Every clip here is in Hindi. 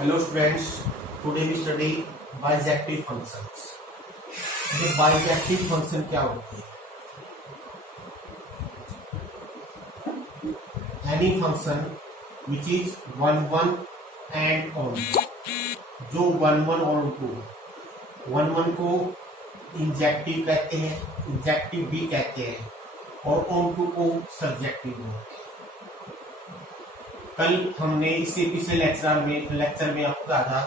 Hello students, today we study bijective functions. ये bijective function क्या होती है? Any function which is 1 1 and onto, जो 1 1 और onto 1 1 को इंजेक्टिव कहते हैं, इंजेक्टिव भी कहते हैं और onto को सब्जेक्टिव बोलते हैं। कल हमने इससे पिछले लेक्चर में आपको कहा था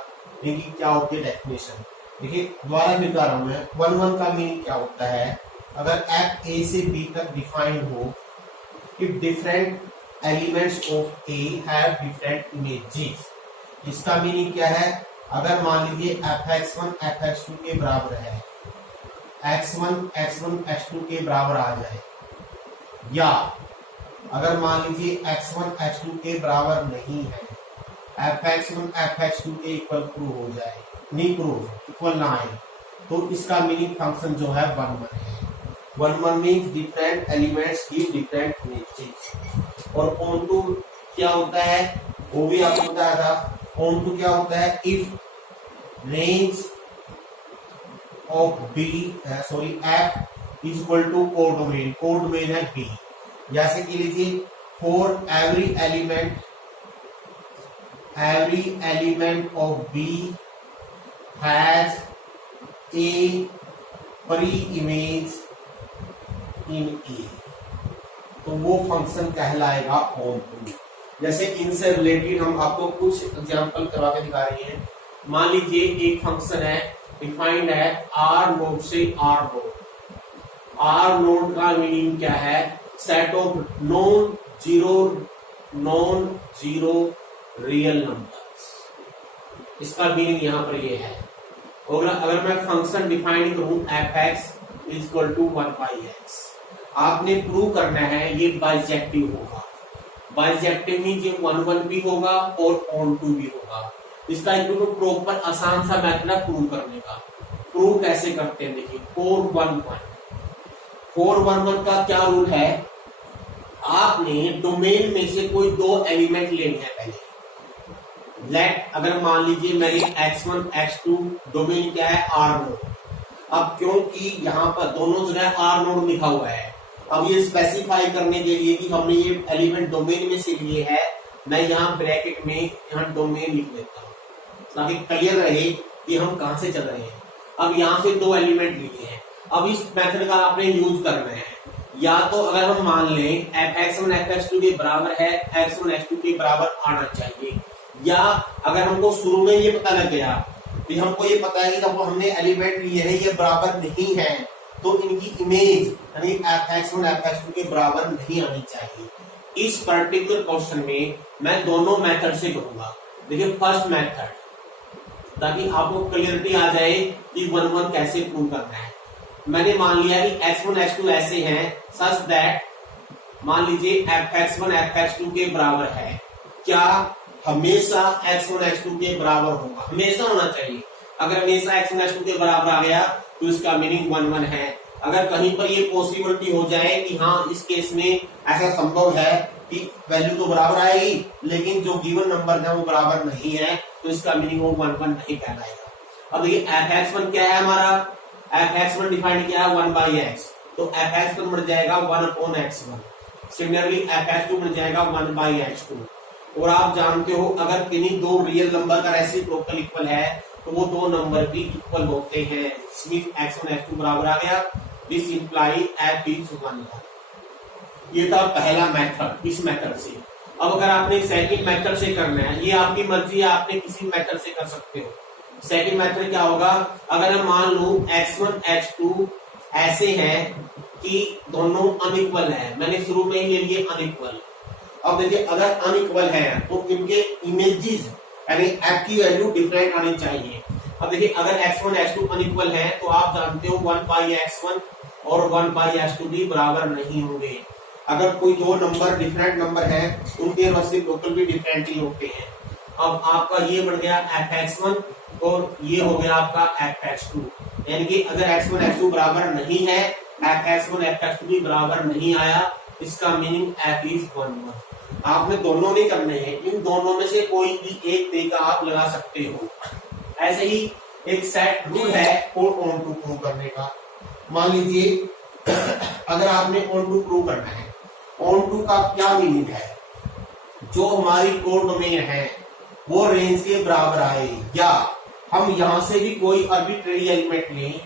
कि क्या होती है डेफिनेशन। देखिए दोबारा फिर बता रहा हूं मैं, 1 1 का मीनिंग क्या होता है। अगर एफ ए से बी तक डिफाइंड हो, if different elements of a have different images, इसका मीनिंग क्या है। अगर मान लीजिए f x one f x two के बराबर है, एक्स वन एक्स टू के बराबर आ जाए, या अगर मान लीजिए x1 x2 के बराबर नहीं है, fx1 fx2 के इक्वल प्रूव हो जाए, नहीं प्रूव इक्वल ना आए, तो इसका मीनिंग फंक्शन जो है 1 1 है। 1 1 means different elements give different images. और onto क्या होता है वो भी आपको बताया था। onto क्या होता है, if range of f is equal to codomain है b, जैसे कि लीजिए for every element of B has a preimage in A, तो वो फंक्शन कहलाएगा onto। जैसे इनसे रिलेटेड हम आपको कुछ एग्जांपल करवा के दिखा रहे हैं। मान लीजिए एक फंक्शन है, डिफाइंड है आर नोड से आर नोड। आर नोड का मीनिंग क्या है, set of non zero real numbers, इसका मीनिंग यहां पर ये है। और अगर मैं फंक्शन डिफाइन करूं f x is equal to 1/x, आपने प्रूव करना है ये बाइजेक्टिव होगा। बाइजेक्टिव मीन्स ये 1 1 भी होगा और onto भी होगा। इसका एक तो प्रॉपर आसान सा मेथड है प्रूव करने का। प्रूव कैसे करते हैं, देखिए 411 का क्या रूल है, आपने डोमेन में से कोई दो एलिमेंट लेने हैं पहले। लेट अगर मान लीजिए मैंने x1 x2, डोमेन क्या है आर नोड। अब क्योंकि यहाँ पर दोनों जगह आर नोड लिखा हुआ है, अब ये स्पेसिफाई करने के लिए कि हमने ये एलिमेंट डोमेन में से लिए है, मैं यहाँ ब्रैकेट में यहाँ डोमेन लिख देता हूँ ताकि क्लियर रहे कि हम कहां से चल रहे हैं। अब यहाँ से दो एलिमेंट लिए हैं, अब इस मेथड का आपने यूज करना है। या तो अगर हम मान लें x1 x2 के बराबर है, x1 x2 के बराबर आना चाहिए, या अगर हमको शुरू में ये पता लग गया कि हमको ये पता है कि जब हमने एलिमेंट लिए हैं ये बराबर नहीं है, तो इनकी इमेज यानी x1 x2 के बराबर नहीं आनी चाहिए। इस पर्टिकुलर क्वेश्चन में मैं दोनों मेथड से करूंगा। देखिए फर्स्ट मेथड, ताकि आपको क्लियरिटी आ जाए कि 1 1 कैसे प्रूव करना है। मैंने मान लिया कि x1 x2 ऐसे हैं सच दैट मान लीजिए fx1 fx2 के बराबर है। क्या हमेशा x1 x2 के बराबर होगा, हमेशा होना चाहिए। अगर हमेशा x1 x2 के बराबर आ गया तो इसका मीनिंग 1 1 है। अगर कहीं पर ये पॉसिबिलिटी हो जाए कि हाँ इस केस में ऐसा संभव है कि वैल्यू तो बराबर आएगी लेकिन जो गिवन नंबर है वो बराबर नहीं है, तो इसका मीनिंग वो 1 1 नहीं कहलाएगा। अब देखिए fx1 क्या है हमारा, fx1 डिफाइंड किया है 1/x, तो fx1 बढ़ जाएगा 1/x1। सिमिलरली fx2 बढ़ जाएगा 1/x2। और आप जानते हो अगर किन्हीं दो रियल नंबर का रेसिप्रोकल इक्वल है तो वो दो नंबर भी इक्वल होते हैं। x1 x2 बराबर आ गया, दिस इंप्लाई f इज 1 1। ये था पहला मेथड, इस मेथड से। अब अगर आपने सेकंड मेथड से करना है, ये आपकी मर्जी है, आपने किसी मेथड से कर सकते हो। सेकंड मेथड क्या होगा, अगर हम मान लू x1 x2 ऐसे हैं कि दोनों अनइक्वल है, मैंने शुरू में ही ले लिए अनइक्वल। अब देखिए अगर अनइक्वल है तो इनके इमेजेस यानी f की वैल्यू डिफरेंट आनी चाहिए। अब देखिए अगर x1 x2 अनइक्वल है तो आप जानते हो 1/x1 और 1/x2 भी बराबर नहीं होंगे। अगर कोई दो नंबर डिफरेंट नंबर है उनके रेसिप्रोकल भी डिफरेंट ही होते हैं। अब आपका ये बढ़ गया fx1 और ये हो गया आपका fx2, यानी कि अगर x1 x2 बराबर नहीं है, fx1 fx2 भी बराबर नहीं आया, इसका मीनिंग f इज 1 1। आपने दोनों नहीं करने हैं, इन दोनों में से कोई भी एक तरीका आप लगा सकते हो। ऐसे ही एक सेट रूल है और ऑन टू प्रूव करने का। मान लीजिए अगर आपने ऑन टू प्रूव करना है, ऑन टू का क्या मीनिंग है, जो हमारी कोड डोमेन है वो रेंज के बराबर आए, या हम यहां से भी कोई आर्बिट्रेरी एलिमेंट लें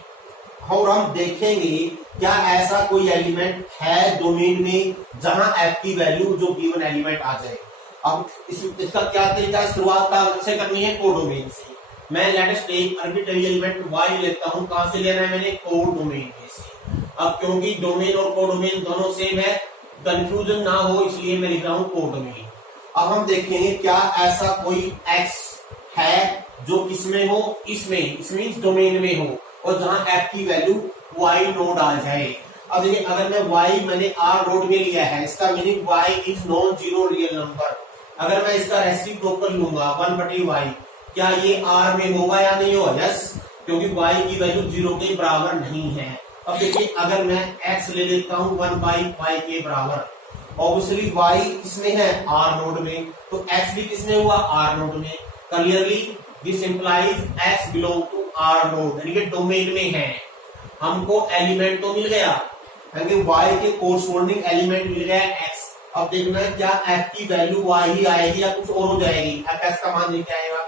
और हम देखेंगे क्या ऐसा कोई एलिमेंट है डोमेन में जहां एफ की वैल्यू जो गिवन एलिमेंट आ जाए। अब इसका क्या तरीका है, शुरुआत से करनी है कोड डोमेन से। मैं लेटेस्ट एक आर्बिट्रेरी एलिमेंट y लेता हूं, कहां से लेना है मैंने, कोड डोमेन में से। अब क्योंकि डोमेन और कोड डोमेन दोनों सेम है, कंफ्यूजन ना हो इसलिए मैं लिख रहा हूं कोड डोमेन। अब हम देखेंगे क्या ऐसा कोई x है जो किसमें हो, इसमें इस डोमेन में हो, और जहां f की वैल्यू y नोड आ जाए। अब देखिए अगर मैं y मैंने r नोड में लिया है, इसका meaning y is non zero real number. अगर मैं इसका रेसिप्रोकल लूंगा 1/y, क्या ये r में होगा या नहीं होगा, यस, क्योंकि y की वैल्यू 0 के बराबर नहीं है। अब देखिए अगर मैं x ले लेता हूं 1/y के बराबर, ऑब्वियसली y किसमें है, r नोड में, तो x भी किसमें हुआ, r नोड में। Clearly this implies x belong to r naught, यानी कि डोमेन में है। हमको एलिमेंट तो मिल गया, यानी कि y के कोरस्पोंडिंग एलिमेंट मिल गया x। अब देखना है क्या f की वैल्यू y ही आएगी या कुछ और हो जाएगी। fx का मान क्या आएगा,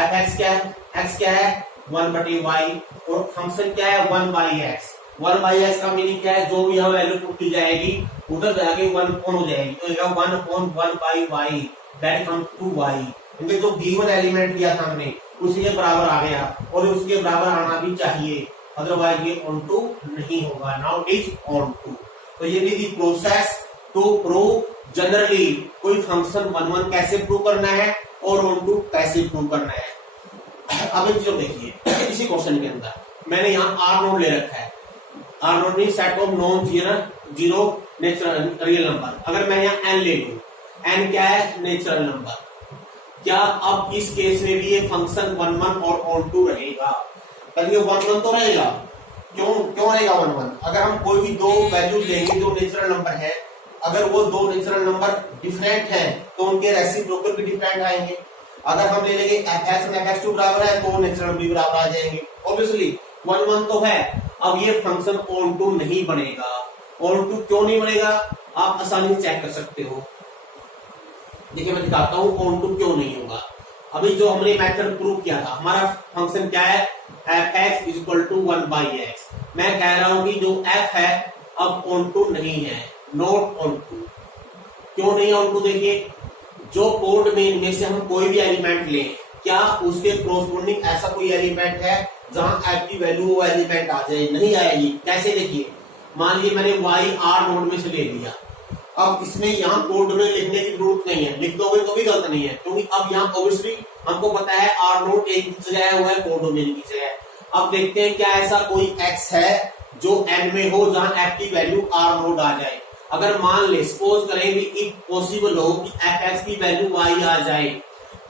fx क्या है, x क्या है 1/y, और फंक्शन क्या है 1/x। 1/x का मीनिंग क्या है, जो भी यहाँ वैल्यू पुट की जाएगी उधर जाके 1 अपॉन हो जाएगी, तो 1/1/y that comes to y। इनके जो गिवन एलिमेंट दिया था हमने उसी के बराबर आ गया, और उसके बराबर आना भी चाहिए, अदरवाइज ये ऑन टू नहीं होगा। Now it is onto. तो ये भी the process to prove generally कोई फंक्शन 1 कैसे प्रूव करना है और ऑन टू कैसे प्रूव करना है। अब एक चीज देखिए, इसी क्वेश्चन के अंदर मैंने यहाँ आर नोड ले रखा है, आर नोड नहीं set of non zero natural real number. अगर मैं यहाँ एन ले लूं, एन क्या है, नेचुरल नंबर, क्या अब इस केस में भी ये फंक्शन 1 और ऑन टू रहेगा, ये 1 तो रहेगा। क्यों रहेगा 1? अगर हम कोई भी दो वैल्यू लेंगे जो नेचुरल नंबर है, अगर वो दो नेचुरल नंबर डिफरेंट हैं तो उनके रेसिप्रोकल भी डिफरेंट आएंगे। अगर हम ले लेंगे fx और fx2 बराबर है तो नेचुरल भी बराबर आ जाएंगे, ऑब्वियसली 1 तो है। अब ये फंक्शन ऑन टू नहीं बनेगा। ऑन टू क्यों नहीं बनेगा, आप आसानी से चेक कर सकते हो। देखिए मैं दिखाता हूं ऑन टू क्यों नहीं होगा। अभी जो हमने मेथड प्रूव किया था, हमारा फंक्शन क्या है, fx is equal to 1/x। मैं कह रहा हूं कि जो f है अब ऑन टू नहीं है, नॉट ऑन टू। क्यों नहीं ऑन टू, देखिए जो कोड में से हम कोई भी एलिमेंट लें, क्या उसके कोरस्पोंडिंग ऐसा कोई एलिमेंट है जहां f की वैल्यू वो एलिमेंट आ जाए, नहीं आएगी। कैसे, देखिए मान लीजिए मैंने y r नोड में से ले लिया, अब इसमें यहाँ कोड में लिखने की जरूरत नहीं है, लिख दोगे तो भी गलत नहीं है, क्योंकि अब यहाँ ऑब्वियसली हमको पता है आर नोड एक जगह हुआ है, कोड डोमेन की जगह। अब देखते हैं क्या ऐसा कोई x है जो n में हो जहां f की वैल्यू आर नोड आ जाए। अगर मान ले सपोज करें भी इफ पॉसिबल हो कि fx की वैल्यू y आ जाए,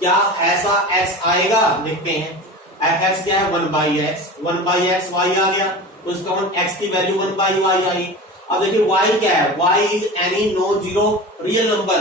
क्या ऐसा x आएगा, देखते हैं। fx क्या है 1/x y आ गया, तो इसका x की वैल्यू 1/y आई। अब देखिए y क्या है, y is any non zero real number.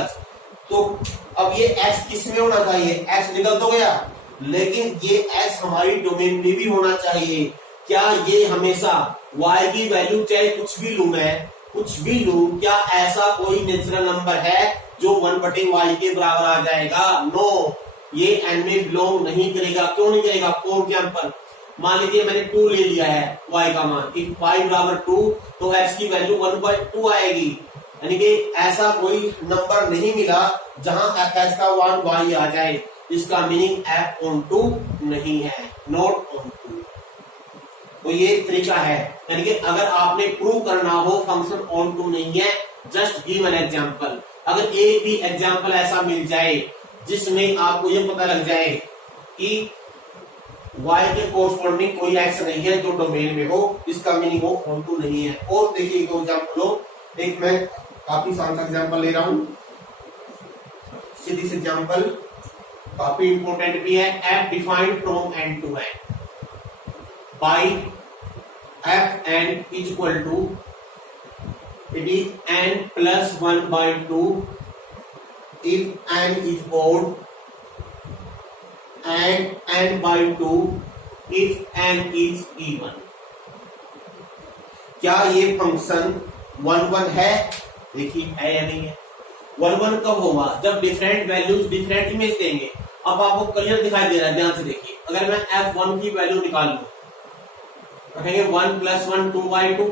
तो अब ये x किस में होना चाहिए, x निकल तो गया, लेकिन ये x हमारी डोमेन में भी होना चाहिए। क्या ये हमेशा y की वैल्यू चाहे कुछ भी लूं मैं, कुछ भी लूं, क्या ऐसा कोई नेचुरल नंबर है जो 1/y के बराबर आ जाएगा? नो, ये n में बिलोंग नहीं करेगा। क्यों नहीं करेगा? फॉर एग्जांपल मान लीजिए मैंने 2 ले लिया है y का मान, इफ y बराबर 2 तो x की वैल्यू 1/2 आएगी, यानी कि ऐसा कोई नंबर नहीं मिला जहां fx का 1y आ जाए। इसका मीनिंग f ऑन टू नहीं है, नॉट ऑन टू। तो ये तरीका है, यानी कि अगर आपने प्रूव करना हो फंक्शन ऑन टू नहीं है, जस्ट गिव एन एग्जांपल। अगर एक भी एग्जांपल ऐसा मिल जाए जिसमें आपको ये पता लग जाए कि y के कोरस्पोंडिंग कोई x नहीं है जो डोमेन में हो, इसका मीनिंग वो ऑन टू नहीं है। और देखिए एक एग्जांपल हो, एक मैं काफी आसान सा एग्जांपल ले रहा हूं, सीधी सी एग्जांपल, काफी इंपॉर्टेंट भी है। f defined from n to n by f n is equal to it is n + 1/2 if n is odd and n by 2 if n is even। क्या ये फंक्शन 1 है? देखिए है या नहीं है। 1 कब होगा? जब डिफरेंट वैल्यूज डिफरेंट इमेज देंगे। अब आपको क्लियर दिखाई दे रहा है, ध्यान से देखिए। अगर मैं f1 की वैल्यू निकाल लूं, रखेंगे 1 + 1 2/2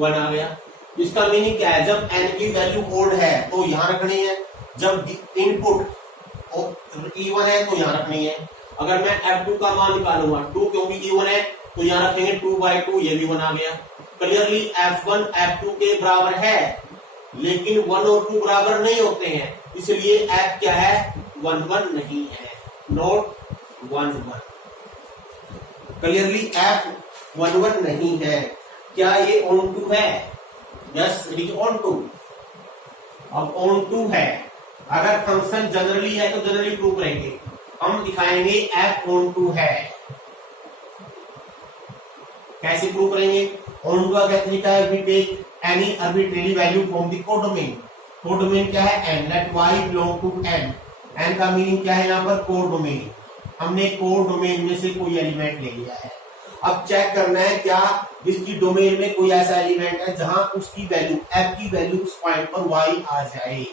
1 आ गया। इसका मीनिंग क्या है? जब n की वैल्यू ओड है तो यहां रखनी है, जब इनपुट इवन है तो यहां रखनी है। अगर मैं f2 का मान निकालूंगा 2 क्योंकि इवन है तो यहां रखेंगे 2/2, ये भी 1 आ गया। क्लियरली f1 f2 के बराबर है, लेकिन 1 और 2 बराबर नहीं होते हैं, इसलिए f क्या है? 1 नहीं है, नॉट 1। क्लियरली f 1 नहीं है। क्या ये ऑन टू है? Yes, it is onto. अब ऑन टू है, अगर फंक्शन जनरली है तो जनरली प्रूव करेंगे। हम दिखाएंगे f ऑन टू है। कैसे प्रूव करेंगे? ऑन टू का क्या तरीका है? We take any arbitrary value from the codomain. Codomain क्या है? n। Let y belong to n। n का मीनिंग क्या है यहाँ पर? कोडोमेन। हमने कोडोमेन में से कोई एलिमेंट ले लिया है। अब चेक करना है क्या इसकी डोमेन में कोई ऐसा एलिमेंट है जहां उसकी वैल्यू f की वैल्यू उस पॉइंट पर y आ जाए।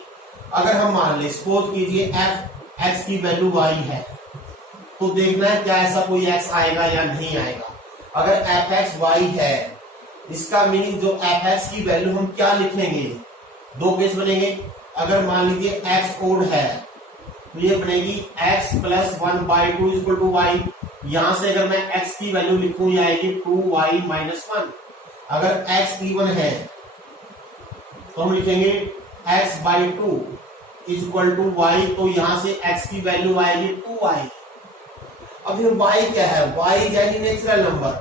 अगर हम मान ले, सपोज कीजिए f x की वैल्यू y है, तो देखना है क्या ऐसा कोई x आएगा या नहीं आएगा। अगर fx y है, इसका मीनिंग जो fx की वैल्यू हम क्या लिखेंगे? दो केस बनेंगे। अगर मान लीजिए x ओड है तो ये बनेगी x + 1/2 = y। यहां से अगर मैं x की वैल्यू लिखूं, ये आएगी 2y - 1। अगर x इवन है तो हम लिखेंगे x/2 = y, तो यहां से x की वैल्यू आएगी 2y। अब ये y क्या है? y यानी नेचुरल नंबर,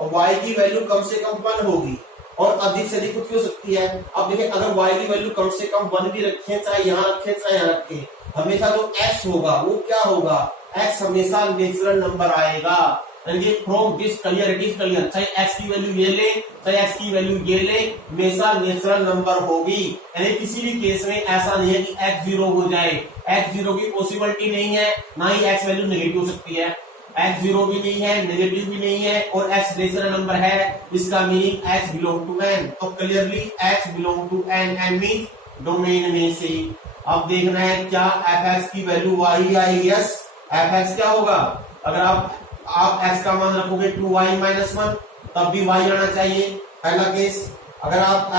और y की वैल्यू कम से कम 1 होगी और अधिक से अधिक कुछ हो सकती है। अब देखिए, अगर y की वैल्यू कम से कम 1 भी रखें, चाहे यहाँ रखें चाहे यहाँ रखें, हमेशा जो x होगा वो क्या होगा? x हमेशा नेचुरल नंबर आएगा। From this clear, it is clear. चाहे x की वैल्यू ये ले, चाहे x की वैल्यू ये ले, हमेशा नेचुरल नंबर होगी। यानी किसी भी केस में ऐसा नहीं है कि x 0 हो जाए। x 0 की पॉसिबिलिटी नहीं है, ना ही x वैल्यू नेगेटिव हो सकती है। x 0 भी नहीं है, नेगेटिव भी नहीं है, और x नेचुरल नंबर है, इसका meaning x belong to n। तो clearly x belong to n, n means domain में से। अब देखना है क्या fx की वैल्यू y आई? यस, fx क्या होगा? अगर आप x का मान रखोगे 2y - 1, तब भी y आना चाहिए, पहला केस। अगर आप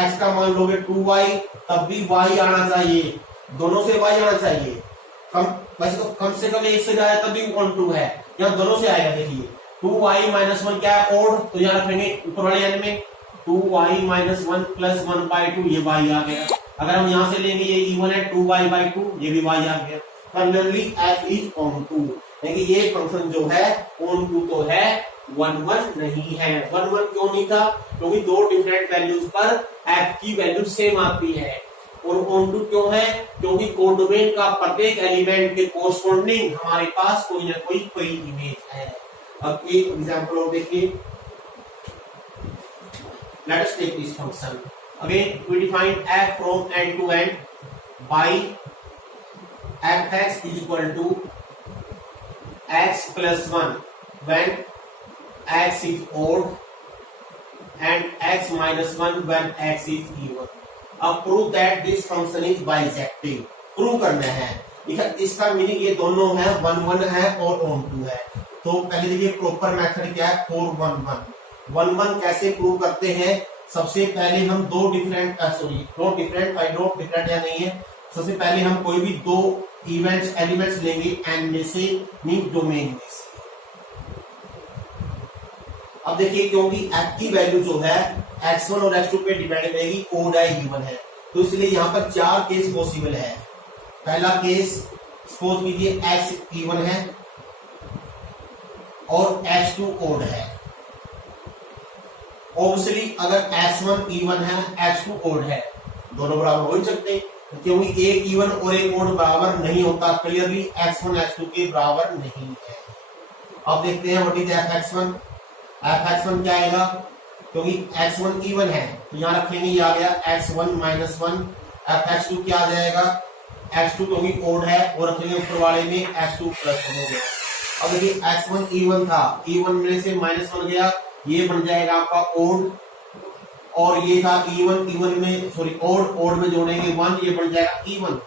x का मान लोगे 2y, तब भी y आना चाहिए, दोनों से y आना चाहिए। वैसे तो कम से कम एक से जाए तब भी ऑन टू है, यहाँ दोनों से आएगा। देखिए 2y - 1 क्या है? ओड, तो यहाँ रखेंगे ऊपर वाले n में 2y - 1 + 1/2, ये y आ गया। अगर हम यहाँ से लेंगे, ये इवन है 2y/2, ये भी y आ गया। Finally f is onto. देखिए ये फंक्शन जो है ऑन टू तो है, 1 नहीं है। 1 क्यों नहीं था? क्योंकि दो डिफरेंट वैल्यूज पर f की वैल्यू सेम आती है। और ऑन टू क्यों है? क्योंकि कोडोमेन का प्रत्येक एलिमेंट के कोरस्पॉन्डिंग हमारे पास कोई ना कोई इमेज है। अब एक एग्जांपल और देखिए। Let us take this function again. We define f from n to n by fx = x + 1 when x is odd and x - 1 when x is even। अब prove that this function is bijective. Prove करना है। इसका मीनिंग ये दोनों है, 1 है और ऑन टू है। तो पहले देखिए प्रॉपर मेथड क्या है? 4 1 कैसे प्रूव करते हैं? सबसे पहले हम दो डिफरेंट डिफरेंट या नहीं है। सबसे पहले हम कोई भी दो एलिमेंट्स लेंगे n में से, मीन डोमेन में से। अब देखिए, क्योंकि f की वैल्यू जो है x1 और x2 पे डिपेंड करेगी, ओड है इवन है, तो इसलिए यहाँ पर 4 केस पॉसिबल है। पहला केस, सपोज कीजिए x इवन है और x2 ओड है। ऑब्वियसली अगर x1 इवन है, x2 ओड है, दोनों बराबर हो ही सकते, क्योंकि एक इवन और एक ओड बराबर नहीं होता। क्लियरली x1 x2 के बराबर नहीं है। अब देखते हैं व्हाट इज fx1। fx1 क्या आएगा? क्योंकि x1 इवन है तो यहां रखेंगे, ये आ गया x1 - 1। fx2 क्या आ जाएगा? x2 क्योंकि ओड है और रखेंगे ऊपर वाले में x2 प्लस 1 हो गया। अब देखिए x1 E1 था, E1 में से -1 गया, ये बन जाएगा आपका ओड, और ये था E1 में सॉरी ओड में जोड़ेंगे 1, ये बन जाएगा E1।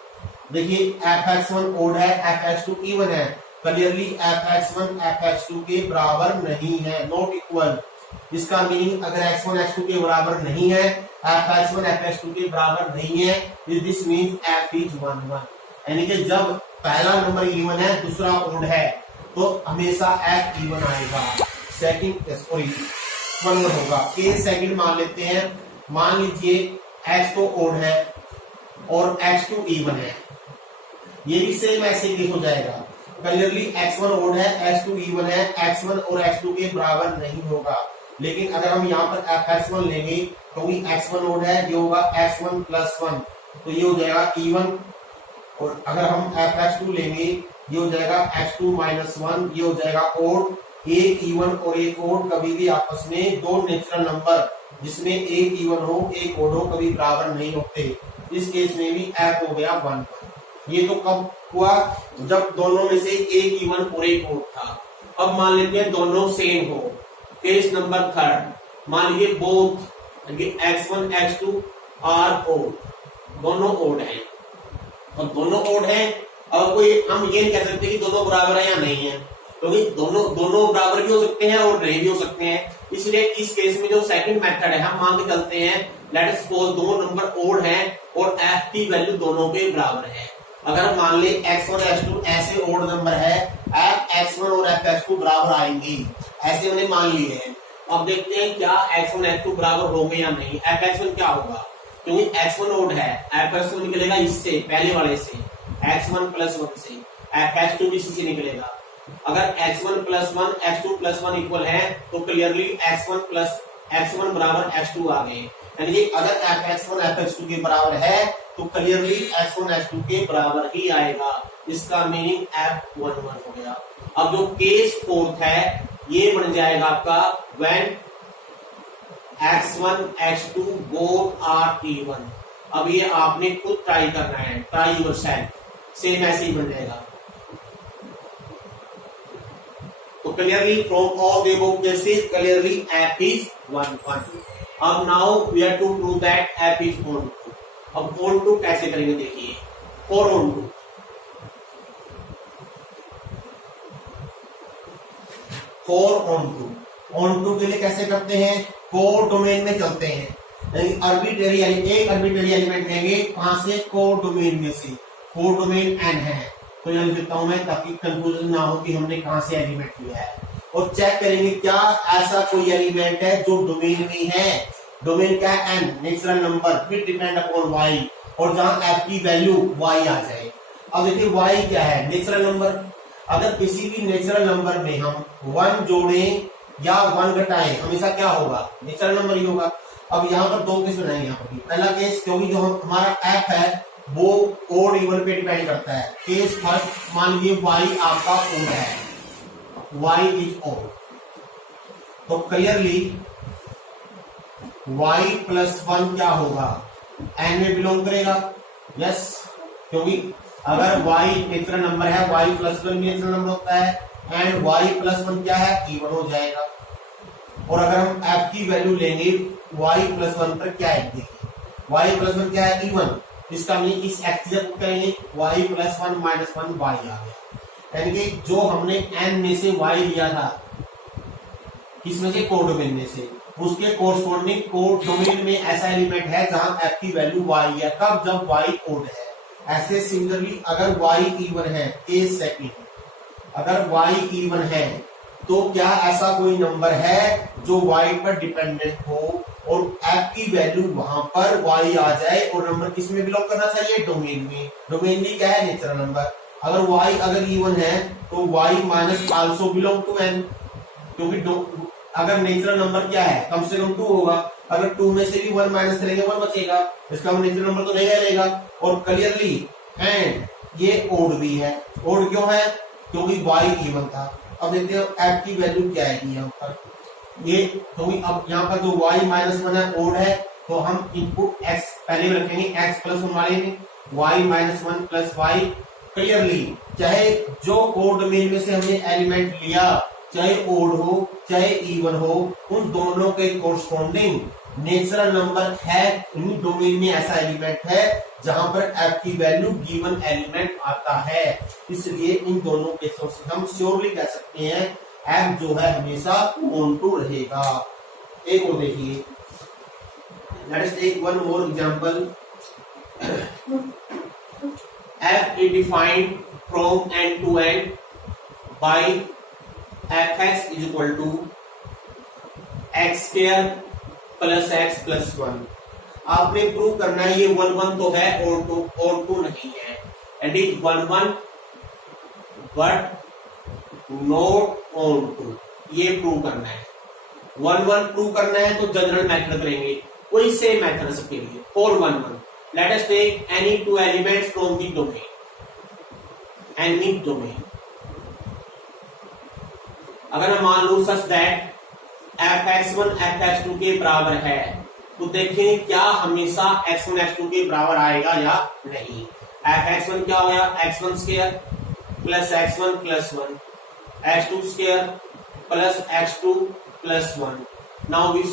देखिए fx1 ओड है, fx2 E1 है, क्लियरली fx1 fx2 के बराबर नहीं है, नॉट इक्वल। इसका मीनिंग अगर x1 x2 के बराबर नहीं है, fx1 fx2 के बराबर नहीं है, दिस मींस f इज 1 1, यानी कि जब पहला नंबर E1 है दूसरा ओड है तो हमेशा f E1 आएगा, सेकंड सॉरी 1 1 होगा। केस सेकंड मान लेते हैं, मान लीजिए x तो ओड है और x2 E1 है, ये भी सेम ऐसे केस हो जाएगा, क्लियरली x1 ओड है, x2 E1 है, x1 और x2 के बराबर नहीं होगा। लेकिन अगर हम यहाँ पर fx1 लेंगे तो भी x1 ओड है, ये होगा x1 प्लस 1, तो ये हो जाएगा E1, और अगर हम fx2 लेंगे ये हो जाएगा x2 माइनस 1, ये हो जाएगा ओड। एक E1 और एक ओड कभी भी आपस में दो नेचुरल नंबर जिसमें एक E1 हो एक ओड हो कभी बराबर नहीं होते, इस केस में भी f हो गया 1। ये तो कब हुआ, जब दोनों में से एक E1 और एक ओड था। अब मान लेते हैं दोनों सेम हो, केस नंबर थर्ड, मान लीजिए both x1 x2 are odd, दोनों ओड हैं, और दोनों ओड हैं, अब कोई हम ये नहीं कह सकते कि दोनों बराबर है या नहीं है, क्योंकि दोनों बराबर भी हो सकते हैं और नहीं भी हो सकते हैं। इसलिए इस केस में जो सेकंड मेथड है, हम मान के चलते हैं लेट अस सपोज दोनों नंबर ओड हैं और f की वैल्यू दोनों के बराबर है। अगर मान ले x1 x2 ऐसे ओड नंबर है, fx1 और fx2 बराबर आएंगे, ऐसे मैंने मान लिए हैं। अब देखते हैं क्या x1 x2 बराबर होंगे या नहीं। fx1 क्या होगा, क्योंकि x1 ओड है, fx1 निकलेगा इससे पहले वाले से x1 प्लस 1 से, fx2 भी इसी से निकलेगा। अगर x1 plus 1 x2 plus 1 equal है तो क्लियरली x1 बराबर x2 आ गए, यानी कि अगर fx1 fx2 के बराबर है तो क्लियरली x1 x2 के बराबर ही आएगा, इसका मीनिंग f11 हो गया। अब जो केस फोर्थ है ये बन जाएगा आपका when x1 x2 both are even। अब ये आपने खुद ट्राई करना है, ट्राई योरसेल्फ, सेम ऐसे ही बन जाएगा। तो clearly from all the above cases clearly f is 1 1। अब now we have to prove that f is on 2। अब on 2 कैसे करेंगे देखिए, 4 on 2, 4 on 2 के लिए कैसे करते हैं, कोर डोमेन में चलते हैं, एक आर्बिट्रेरी एलिमेंट लेंगे, कहां से, कोर डोमेन में से, कोर डोमेन n है, तो यहां लिखता हूं मैं ताकि कंफ्यूजन ना हो कि हमने कहां से एलिमेंट लिया है, और चेक करेंगे क्या ऐसा कोई एलिमेंट है जो डोमेन में है। डोमेन क्या है, n नेचुरल नंबर, फिर डिपेंड अपॉन y, और जहां f की वैल्यू y आ जाए। अब देखिए y क्या है, नेचुरल नंबर। अगर किसी भी नेचुरल नंबर में हम 1 जोड़ें या 1 घटाएं, हमेशा क्या होगा, नेचुरल नंबर ही होगा। अब यहाँ पर दो केस बनाएंगे, यहाँ पर पहला केस क्योंकि जो हमारा f है वो ओड इवन पे डिपेंड करता है। केस फर्स्ट, मान लीजिए y आपका ओड है, y इज ओड, तो क्लियरली y प्लस 1 क्या होगा, n में बिलोंग करेगा, यस, क्योंकि अगर y नेचुरल नंबर है, y प्लस 1 भी नेचुरल नंबर होता है, एंड y प्लस 1 क्या है, इवन हो जाएगा। और अगर हम f की वैल्यू लेंगे y प्लस 1 पर क्या है, देखिए y प्लस 1 क्या है, इवन, इसका मीनिंग इस x से पुट करेंगे y प्लस 1 माइनस 1 y आ गया, यानी कि जो हमने n में से y लिया था, किसमें से, कोर डोमेन में से, उसके कोरस्पोंडिंग कोर डोमेन में ऐसा एलिमेंट है जहां f की वैल्यू y है, कब, जब y ओड है। ऐसे सिमिलरली अगर y इवन है, केस सेकंड, अगर y इवन है तो क्या ऐसा कोई नंबर है जो y पर डिपेंडेंट हो और f की वैल्यू वहां पर y आ जाए, और नंबर किस में बिलोंग करना चाहिए, डोमेन में। डोमेन भी क्या है, नेचुरल नंबर। अगर y अगर इवन है तो y minus also belong to n, क्योंकि अगर नेचुरल नंबर क्या है, कम से कम 2 होगा, अगर 2 में से भी 1 माइनस करेंगे 1 बचेगा, इसका नेचुरल नंबर तो नहीं रहेगा। और क्लियरली एंड ये ओड भी है, ओड क्यों है, क्योंकि y इवन था। अब देखते हैं f की वैल्यू क्या आएगी यहाँ पर, ये क्योंकि अब यहाँ पर जो y माइनस 1 है ओड है, तो हम इनपुट x पहले में रखेंगे, x प्लस 1 वाले में, y minus one plus y. Clearly चाहे जो कोड डोमेन में से हमने एलिमेंट लिया, चाहे ओड हो चाहे इवन हो, उन दोनों के कोरस्पॉन्डिंग नेचुरल नंबर है। इन डोमेन में ऐसा एलिमेंट है जहां पर f की वैल्यू गिवन एलिमेंट आता है, इसलिए इन दोनों केसों से हम श्योरली कह सकते हैं f जो है हमेशा ऑन टू रहेगा। एक और देखिए, let us take one more example. f is defined from end to end by fx is equal to x square plus x plus one. आपने प्रूव करना है ये वन वन तो है और टू नहीं है। It is one one but not onto, ये प्रूव करना है। वन वन प्रूव करना है तो जनरल मेथड करेंगे, कोई सेम मेथड सबके लिए, for one one. Let us take any two elements from the domain, any domain. अगर मैं मान लू सच दैट fx1 fx2 के बराबर है, तो देखें क्या हमेशा x1 x2 के बराबर आएगा या नहीं। fx1 क्या हो गया, x1 square plus x1 plus one, x2 square plus x2 plus one. Now we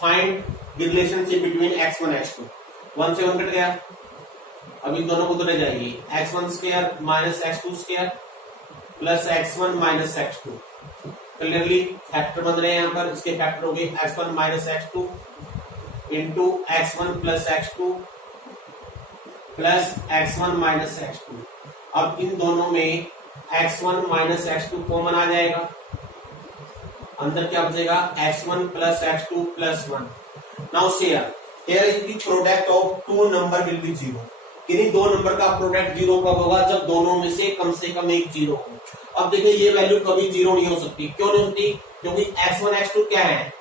find the relationship between x1 x2। 1 से 1 कट गया, अब इन दोनों को उधर जाएगी, x1 square minus x2 square plus x1 minus x2। Clearly factor बन रहे हैं यहाँ पर, इसके फैक्टर हो गए x1 minus x2 into x1 plus x2 plus x1 minus x2। अब इन दोनों में x1 माइनस x2 कॉमन आ जाएगा, अंदर क्या बचेगा, x1 plus x2 plus one. Now here is the product of two number will be zero. किन्हीं दो नंबर का प्रोडक्ट जीरो कब होगा, जब दोनों में से कम एक जीरो हो। अब देखिए ये वैल्यू कभी जीरो नहीं हो सकती, क्यों नहीं होती, क्योंकि x1 x2 क्या है,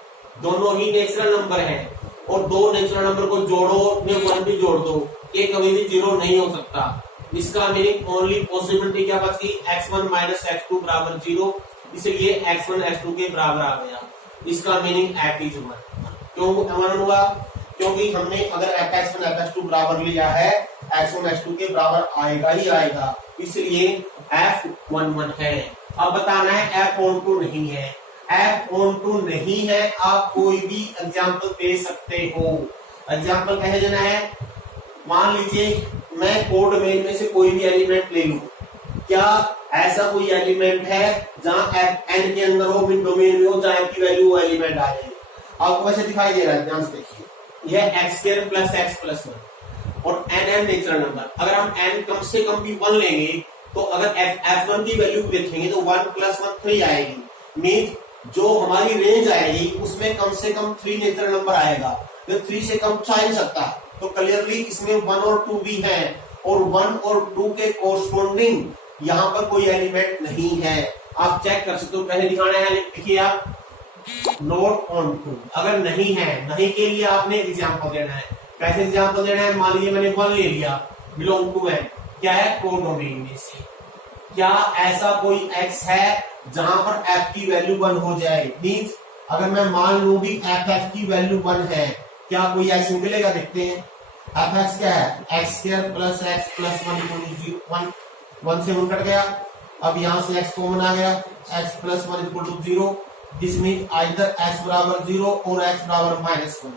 दोनों ही नेचुरल नंबर हैं, और दो नेचुरल नंबर को जोड़ो में वन भी जोड़ दो, ये कभी भी जीरो नहीं हो सकता। इसका मीनिंग ओनली पॉसिबिलिटी क्या बची, x1 माइनस x2 बराबर जीरो, इसलिए x1 x2 के बराबर आ गया। इसका मीनिंग f इज वन। क्यों वन हुआ, क्योंकि हमने अगर fx1 fx2 बराबर लिया है, x1 x2 के बराबर आएगा ही आएगा, इसलिए f 1 1 है। अब बताना है f ऑन टू नहीं है। f ऑन टू नहीं है, आप कोई भी एग्जांपल दे सकते हो। एग्जांपल कहे देना है, मान लीजिए मैं कोड डोमेन में से कोई भी एलिमेंट ले लूं, क्या ऐसा कोई एलिमेंट है जहां n के अंदर हो, मिड डोमेन में हो, जहां f की वैल्यू वो एलिमेंट आ जाए। आपको वैसे दिखाई दे रहा है, ध्यान से देखिए, यह x square plus x plus one और n नेचुरल नंबर। अगर हम n कम से कम भी 1 लेंगे, तो अगर f1 की वैल्यू देखेंगे तो 1 प्लस 1 3 आएगी। मीन्स जो हमारी रेंज आएगी उसमें कम से कम 3 नेचुरल नंबर आएगा, तो 3 से कम आ नहीं सकता। तो क्लियरली इसमें 1 और 2 भी है, और 1 और 2 के कोरस्पॉन्डिंग यहाँ पर कोई एलिमेंट नहीं है। आप चेक कर सकते हो, पहले दिखाना है, देखिए आप नोट ऑन टू। अगर नहीं है, नहीं के लिए आपने एग्जाम्पल देना है। कैसे एग्जाम्पल देना है, मान लीजिए मैंने 1 ले लिया, बिलोंग टू n, क्या है, कोड डोमेन में से। क्या ऐसा कोई x है जहां पर f की वैल्यू 1 हो जाए। मीन्स अगर मैं मान लू भी f की वैल्यू 1 है, क्या कोई x मिलेगा, देखते हैं। f क्या है, x square plus x plus 1 1 से 1 कट गया। अब यहां से x कॉमन आ गया, x plus 1 equal to 0। This means either x बराबर 0 और x बराबर माइनस 1।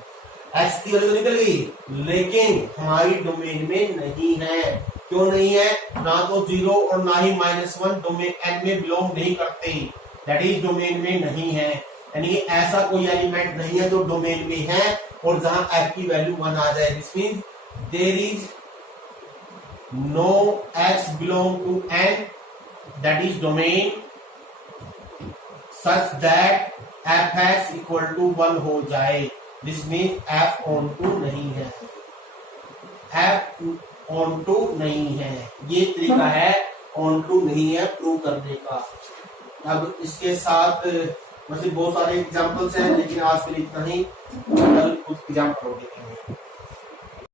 x की वैल्यू निकल गई, लेकिन हमारी डोमेन में नहीं है। क्यों नहीं है, ना तो 0 और ना ही -1 डोमेन n में बिलोंग नहीं करते, दैट इज डोमेन में नहीं है। यानी ऐसा कोई एलिमेंट नहीं है जो डोमेन में है और जहां f की वैल्यू 1 आ जाए। This means there is no x belong to n that is domain such that fx equal to 1 हो जाए। This means f onto नहीं है, f ऑन टू नहीं है। ये तरीका है ऑन टू नहीं है प्रूव करने का। अब इसके साथ वैसे बहुत सारे एग्जांपल्स हैं, लेकिन आज के लिए इतना ही, कल कुछ एग्जांपल देखेंगे।